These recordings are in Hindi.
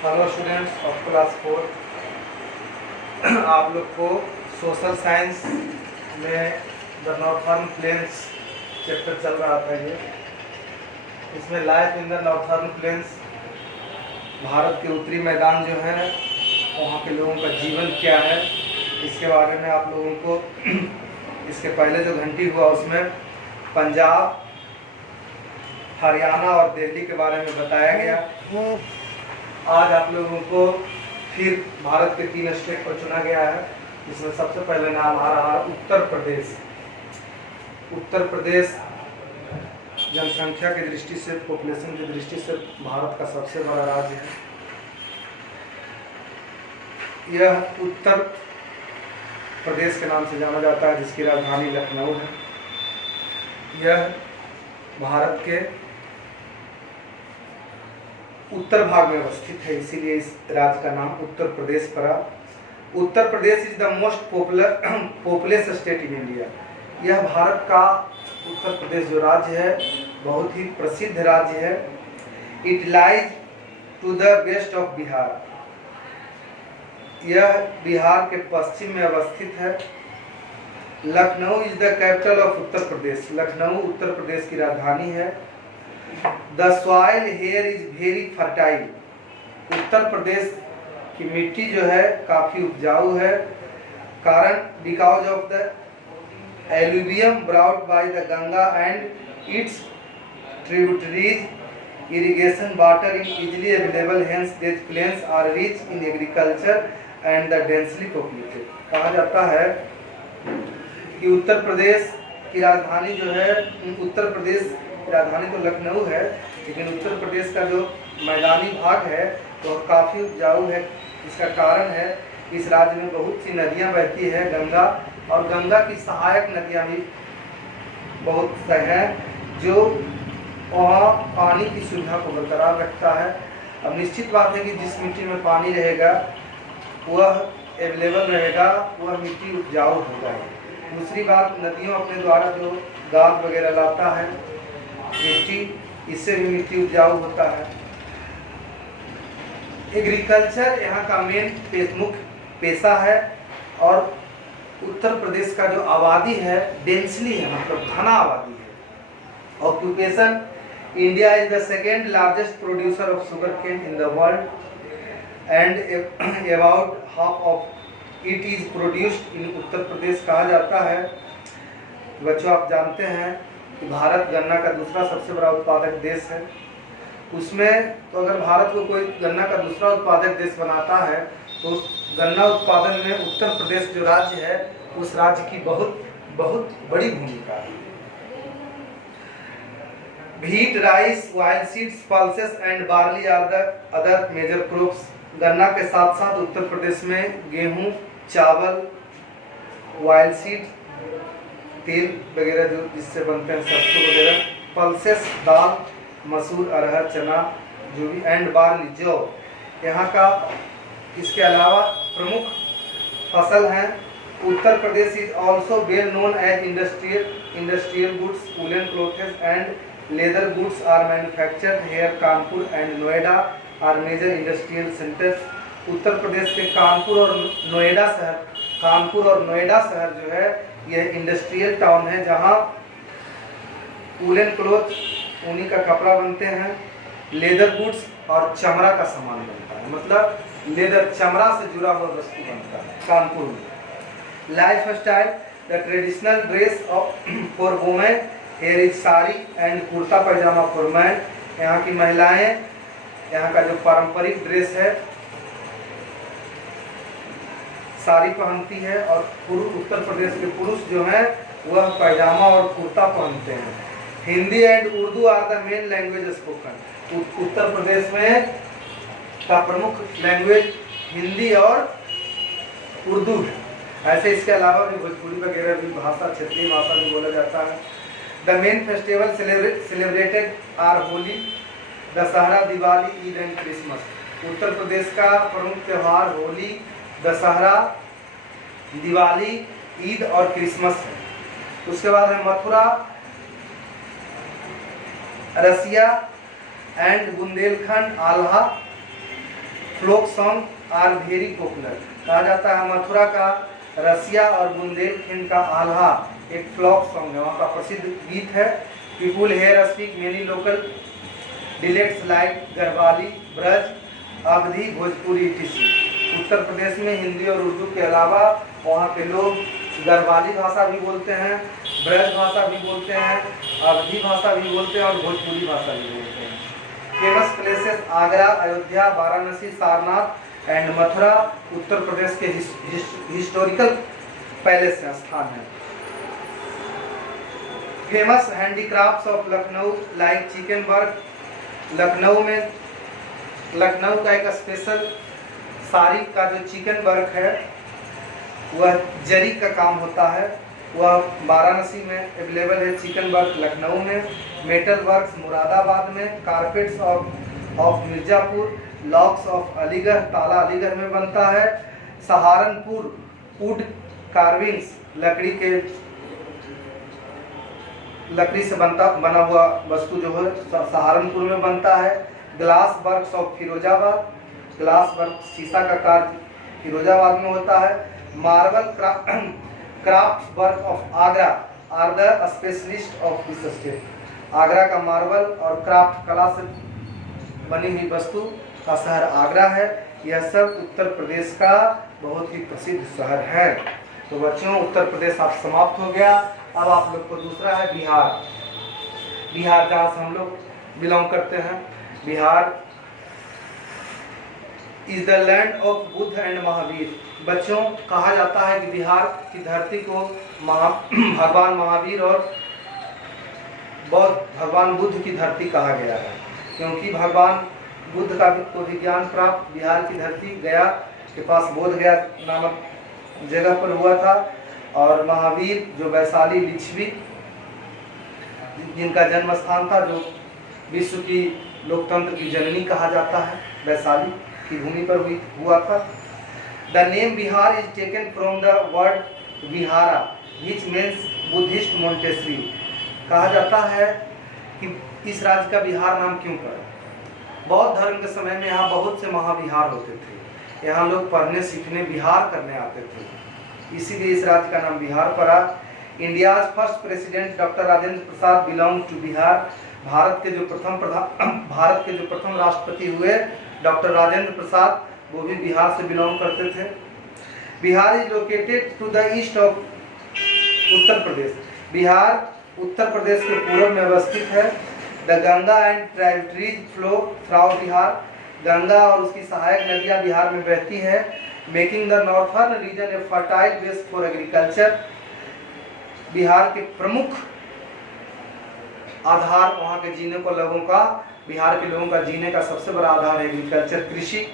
Hello students of class 4। आप लोग को सोशल साइंस में द नॉर्थर्न प्लेन्स चैप्टर चल रहा था। ये इसमें life in the northern plains, Bharat के उत्तरी मैदान जो है वहाँ के लोगों का जीवन क्या है, इसके बारे में आप लोगों को इसके पहले जो घंटी हुआ उसमें पंजाब, हरियाणा और दिल्ली के बारे में बताया गया। आज आप लोगों को फिर भारत के 3 स्टेट पर चुना गया है। इसमें सबसे पहले नाम आ रहा है उत्तर प्रदेश। उत्तर प्रदेश जनसंख्या की दृष्टि से, पॉपुलेशन की दृष्टि से भारत का सबसे बड़ा राज्य है। यह उत्तर प्रदेश के नाम से जाना जाता है, जिसकी राजधानी लखनऊ है। यह भारत के उत्तर भाग में अवस्थित है, इसीलिए इस राज्य का नाम उत्तर प्रदेश पड़ा। Uttar Pradesh is the most populous state in India. यह भारत का उत्तर प्रदेश जो राज्य है बहुत ही प्रसिद्ध राज्य है। It lies to the west of Bihar. यह बिहार के पश्चिम में अवस्थित है। Lucknow is the capital of Uttar Pradesh. Lucknow Uttar Pradesh की राजधानी है। The soil here is very fertile. Uttar Pradesh की मिट्टी जो है काफ़ी उपजाऊ है। कारण because of the alluvium brought by the Ganga and its tributaries irrigation water in easily available, hence this plains are rich in agriculture and the densely populated. कहा जाता है कि उत्तर प्रदेश की राजधानी जो है, उत्तर प्रदेश राजधानी तो लखनऊ है, लेकिन उत्तर प्रदेश का जो मैदानी भाग है तो काफ़ी उपजाऊ है। इसका कारण है इस राज्य में बहुत सी नदियां बहती है, गंगा और गंगा की सहायक नदियां भी बहुत से हैं, जो वहाँ पानी की सुविधा को बरकरार रखता है। अब निश्चित बात है कि जिस मिट्टी में पानी रहेगा वह अवेलेबल रहेगा, वह मिट्टी उपजाऊ होगा। दूसरी बात, नदियों अपने द्वारा जो गाद वगैरह लाता है मिट्टी, इससे भी मिट्टी उपजाऊ होता है। एग्रीकल्चर यहाँ का मुख्य पेशा है। और उत्तर प्रदेश का जो आबादी है डेंसली है, मतलब घना आबादी है। Occupation, India is the second largest producer of sugar cane in the world and about half of it is produced in Uttar Pradesh. कहा जाता है, बच्चों आप जानते हैं कि भारत गन्ना का दूसरा सबसे बड़ा उत्पादक देश है। उसमें तो अगर भारत को कोई गन्ना का दूसरा उत्पादक देश बनाता है तो गन्ना उत्पादन में उत्तर प्रदेश जो राज्य है उस राज्य की बहुत बहुत बड़ी भूमिका है। Wheat, rice, oil seeds, pulses and barley are the other major crops. गन्ना के साथ साथ उत्तर प्रदेश में गेहूं, चावल, ऑयल सीड, तेल वगैरह जो जिससे बनते हैं सरसों वगैरह, पल्सेस दाल, मसूर, अरहर, चना जो भी, एंड बार्ली जौ यहाँ का। इसके अलावा प्रमुख फसल हैं। Uttar Pradesh is also well known as industrial goods, woollen clothes and leather goods are manufactured here. Kanpur and Noida are major industrial centres. Uttar Pradesh के कानपुर और नोएडा शहर जो है यह इंडस्ट्रियल टाउन है, जहाँ वूलन क्लोथ, ऊनी का कपड़ा बनते हैं, लेदर गुड्स और चमड़ा का सामान बनता है, मतलब लेदर चमड़ा से जुड़ा हुआ वस्तु बनता है कानपुर में। Life style, the traditional dress of for women here is sari and kurta pyjama for man. यहाँ की महिलाएं, यहाँ का जो पारंपरिक ड्रेस है साड़ी पहनती है, और उत्तर प्रदेश के पुरुष जो हैं वह पैजामा और कुर्ता पहनते हैं। Hindi and Urdu are the main language spoken. Uttar Pradesh में का प्रमुख लैंग्वेज हिंदी और उर्दू है। ऐसे इसके अलावा भी भोजपुरी वगैरह भी भाषा, क्षेत्रीय भाषा भी बोला जाता है। The main festival celebrated are Holi, Dussehra, Diwali, Eid and Christmas. Uttar Pradesh का प्रमुख त्यौहार होली, दशहरा, दिवाली, ईद और क्रिसमस है। उसके बाद है Mathura, Rasiya and Bundelkhand, Alha folk song are very popular. कहा जाता है मथुरा का रसिया और बुंदेलखंड का आल्हा एक फ्लोक सॉन्ग है, वहाँ का प्रसिद्ध गीत है। People here speak many local dialects like Garhwali, Braj, Awadhi, Bhojpuri etc. Uttar Pradesh में हिंदी और उर्दू के अलावा वहाँ के लोग गढ़वाली भाषा भी बोलते हैं, ब्रज भाषा भी बोलते हैं, अवधी भाषा भी बोलते हैं और भोजपुरी भाषा भी बोलते हैं। Famous places Agra, Ayodhya, Varanasi, Sarnath and Mathura Uttar Pradesh के हिस्टोरिकल पैलेस है, स्थान है। Famous handicrafts of Lucknow like chikan work. Lucknow का एक स्पेशल साड़ी का जो चिकन वर्क है वह जरी का काम होता है, वह वाराणसी में अवेलेबल है। चिकन वर्क लखनऊ में, मेटल वर्क्स मुरादाबाद में, carpets of Mirzapur, locks of Aligarh, ताला अलीगढ़ में बनता है। सहारनपुर वुड कार्विंग्स लकड़ी से बना हुआ वस्तु जो है सहारनपुर में बनता है। Glass works of Firozabad, glass work शीशा का कार्य फिरोजाबाद में होता है। Marble craft work of Agra are the specialist of this state. Agra का मार्बल और क्राफ्ट कला से बनी हुई वस्तु का शहर आगरा है। यह सब उत्तर प्रदेश का बहुत ही प्रसिद्ध शहर है। तो बच्चों उत्तर प्रदेश आप समाप्त हो गया। अब आप लोग को दूसरा है बिहार। बिहार जहाँ से हम लोग बिलोंग करते हैं। Bihar is the land of Buddha and Mahavir. बच्चों कहा जाता है कि बिहार की धरती को भगवान महावीर और भगवान बुद्ध की धरती कहा गया है, क्योंकि भगवान बुद्ध का को विज्ञान प्राप्त बिहार की धरती गया के पास बोध गया नामक जगह पर हुआ था। और महावीर जो वैशाली लिच्छवी जिनका जन्म स्थान था, जो विश्व की लोकतंत्र की जननी कहा जाता है, वैशाली की भूमि पर हुआ था। The name Bihar is taken from the word vihara which means Buddhist monastery. कहा जाता है कि इस राज्य का बिहार नाम क्यों पड़ा। बौद्ध धर्म के समय में यहाँ बहुत से महाविहार होते थे, यहाँ लोग पढ़ने सीखने विहार करने आते थे, इसीलिए इस राज्य का नाम बिहार पड़ा। India's first president doctor Rajendra Prasad belong to Bihar. Bharat के जो प्रथम राष्ट्रपति हुए डॉक्टर राजेंद्र प्रसाद, वो भी बिहार से बिलोंग करते थे। Bihar is located to the east of Uttar Pradesh. Bihar Uttar Pradesh के पूर्व में अवस्थित है। The Ganga and tributaries flow through Bihar. Ganga और उसकी सहायक नदियां बिहार में बहती है, making the northern region a fertile base for agriculture. Bihar के प्रमुख आधार वहाँ के जीने को लोगों का, बिहार के लोगों का जीने का सबसे बड़ा आधार है एग्रीकल्चर, कृषि।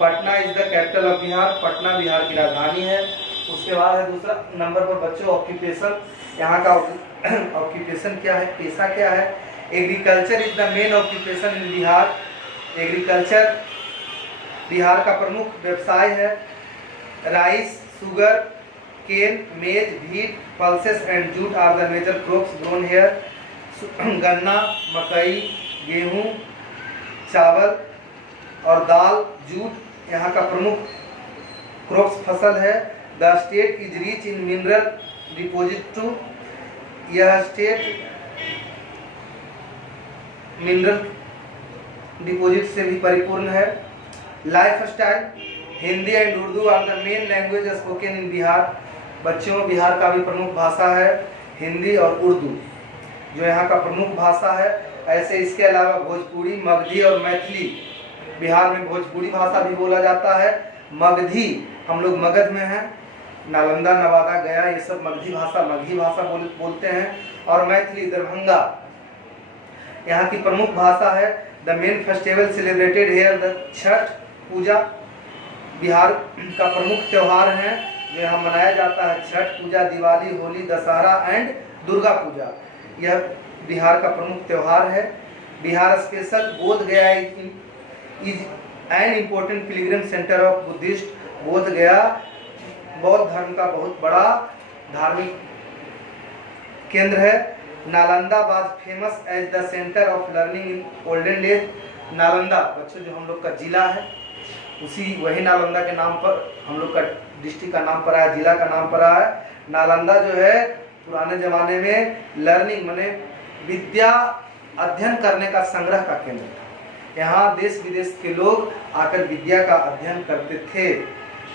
Patna is the capital of Bihar. Patna Bihar की राजधानी है। उसके बाद है दूसरा नंबर पर बच्चों ऑक्यूपेशन। यहाँ का ऑक्यूपेशन क्या है, पेशा क्या है। Agriculture is the main occupation in Bihar. Agriculture Bihar का प्रमुख व्यवसाय है। Rice, sugar cane, maize, wheat, pulses and jute are the major crops grown here. गन्ना, मकई, गेहूं, चावल और दाल, जूट यहाँ का प्रमुख क्रॉप्स फसल है। The state is rich in mineral deposit too. यह स्टेट मिनरल डिपोजिट से भी परिपूर्ण है। Life style, Hindi and Urdu are the main language spoken in Bihar. बच्चों बिहार का भी प्रमुख भाषा है हिंदी और उर्दू, जो यहाँ का प्रमुख भाषा है। ऐसे इसके अलावा भोजपुरी, मगधी और मैथिली, बिहार में भोजपुरी भाषा भी बोला जाता है। मगधी हम लोग मगध में हैं, नालंदा, नवादा, गया, ये सब मगधी भाषा बोलते हैं। और मैथिली दरभंगा यहाँ की प्रमुख भाषा है। The main festival celebrated here the Chhath Puja. Bihar का प्रमुख त्यौहार है जो यहाँ मनाया जाता है, छठ पूजा, दिवाली, होली, दशहरा एंड दुर्गा पूजा। यह बिहार का प्रमुख त्यौहार है। बिहार स्पेशल बोध गया is an important Pilgrim centre of Buddhist. बोध गया बौद्ध धर्म का बहुत बड़ा धार्मिक केंद्र है। Nalanda was famous as the centre of learning in olden days. Nalanda बच्चों जो हम लोग का जिला है, उसी वही नालंदा के नाम पर हम लोग का डिस्ट्रिक्ट का नाम पड़ा है, जिला का नाम पड़ा है। नालंदा जो है पुराने ज़माने में लर्निंग माने विद्या अध्ययन करने का संग्रह का केंद्र था। यहाँ देश विदेश के लोग आकर विद्या का अध्ययन करते थे,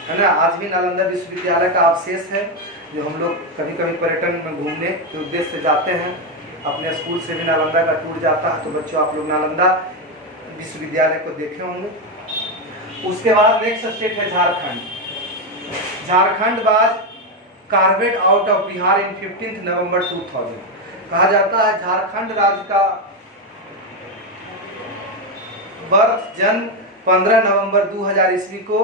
है ना। आज भी नालंदा विश्वविद्यालय का अवशेष है, जो हम लोग कभी कभी पर्यटन में घूमने के उद्देश्य से जाते हैं। अपने स्कूल से भी नालंदा का टूर जाता है, तो बच्चों आप लोग नालंदा विश्वविद्यालय को देखे होंगे। उसके बाद नेक्स्ट स्टेट है झारखंड। झारखंड बाद कार्वेड आउट ऑफ बिहार इन 15 नवंबर 2000। कहा जाता है झारखंड राज्य का बर्थ जन्म 15 नवंबर 2000 ईस्वी को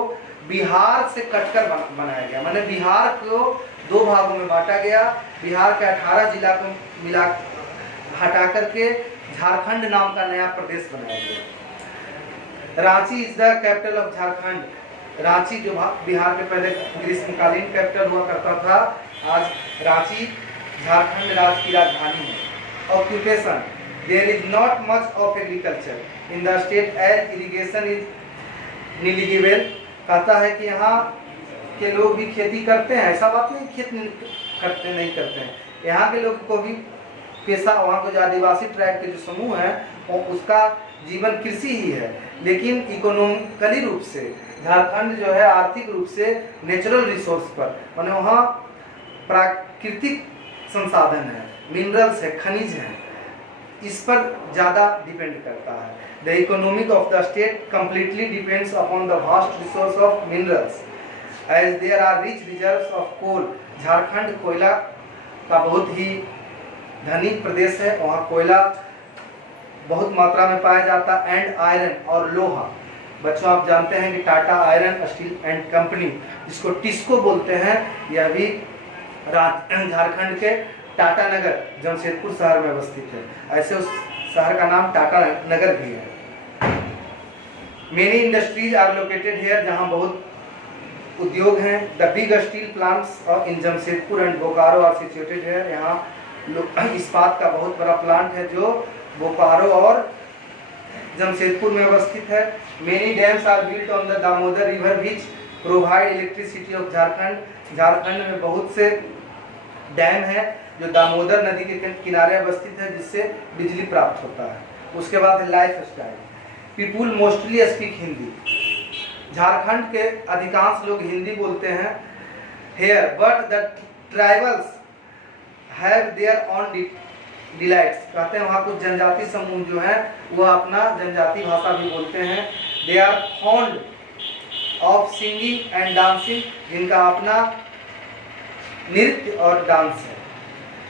बिहार से कटकर बनाया गया। माने बिहार को दो भागों में बांटा गया। बिहार के 18 जिला को मिला हटा करके झारखंड नाम का नया प्रदेश बनाया गया। Ranchi is the capital of Jharkhand. Ranchi जो बिहार के पहले ग्रीष्मकालीन कैपिटल हुआ करता था, आज रांची झारखंड राज्य की राजधानी है। Occupation, there is not much of agriculture in the state as irrigation is negligible. कहता है कि यहाँ के लोग भी खेती करते हैं, ऐसा बात नहीं खेत नहीं करते हैं। यहाँ के लोग को भी पेशा, वहाँ के जो आदिवासी ट्राइब के जो समूह हैं उसका जीवन कृषि ही है, लेकिन इकोनॉमिकली रूप से झारखंड जो है आर्थिक रूप से नेचुरल रिसोर्स पर, माने वहाँ प्राकृतिक संसाधन है, मिनरल्स है, खनिज है, इस पर ज़्यादा डिपेंड करता है। The economic of the state completely depends upon the vast resource of minerals as there are rich reserves of coal. Jharkhand कोयला का बहुत ही धनी प्रदेश है, वहाँ कोयला बहुत मात्रा में पाया जाता है। एंड आयरन और लोहा। बच्चों आप जानते हैं कि Tata iron steel and company, जिसको टिस्को बोलते हैं, यह भी झारखंड के टाटा नगर जमशेदपुर शहर में अवस्थित है। ऐसे उस शहर का नाम टाटा नगर भी है। Many industries are located here, जहां बहुत उद्योग हैं। The big steel plants in Jamshedpur and Bokaro are situated here. यहाँ इस्पात का बहुत बड़ा प्लांट है जो बोकारो और जमशेदपुर में अवस्थित है। Many dams are built on the Damodar river which provide electricity of Jharkhand. Jharkhand में बहुत से डैम है जो दामोदर नदी के किनारे अवस्थित है, जिससे बिजली प्राप्त होता है। उसके बाद है life style. People mostly speak Hindi. Jharkhand के अधिकांश लोग हिंदी बोलते हैं। Here but the tribals have their own delights. कहते हैं वहाँ कुछ जनजाति समूह जो है वह अपना जनजाति भाषा भी बोलते हैं। They are fond of singing and dancing, जिनका अपना नृत्य और डांस है।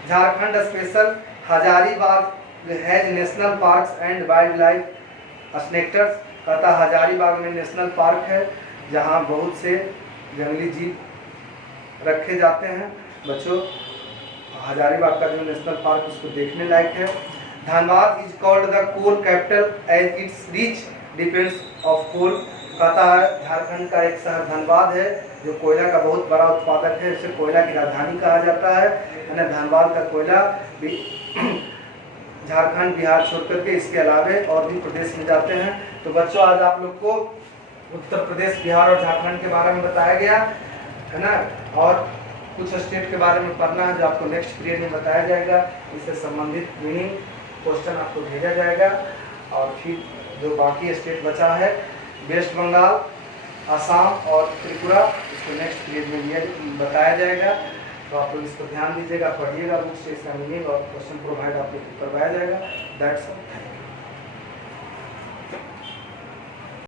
Jharkhand special Hazaribagh has national parks and wildlife sanctuaries. कहता हजारीबाग में नेशनल पार्क है जहाँ बहुत से जंगली जीव रखे जाते हैं। बच्चों हजारीबाग का जो नेशनल पार्क उसको देखने लायक है। Dhanbad is called the coal capital as its rich depends of coal. कहता है झारखंड का एक शहर धनबाद है जो कोयला का बहुत बड़ा उत्पादक है, इसे कोयला की राजधानी कहा जाता है। धनबाद का कोयला भी झारखंड बिहार छोड़कर के इसके अलावे और भी प्रदेश में जाते हैं। तो बच्चों आज आप लोग को उत्तर प्रदेश, बिहार और झारखंड के बारे में बताया गया है ना, और कुछ स्टेट के बारे में पढ़ना है जो आपको नेक्स्ट पीरियड में बताया जाएगा। इससे संबंधित मीनिंग क्वेश्चन आपको भेजा जाएगा। और फिर जो बाकी स्टेट बचा है वेस्ट बंगाल, असम और त्रिपुरा, इसको नेक्स्ट पीरियड में बताया जाएगा। तो आप लोग इस पर ध्यान दीजिएगा, पढ़िएगा बुक से, इसका मीनिंग और क्वेश्चन प्रोवाइड आप लोग को करवाया जाएगा। That's all.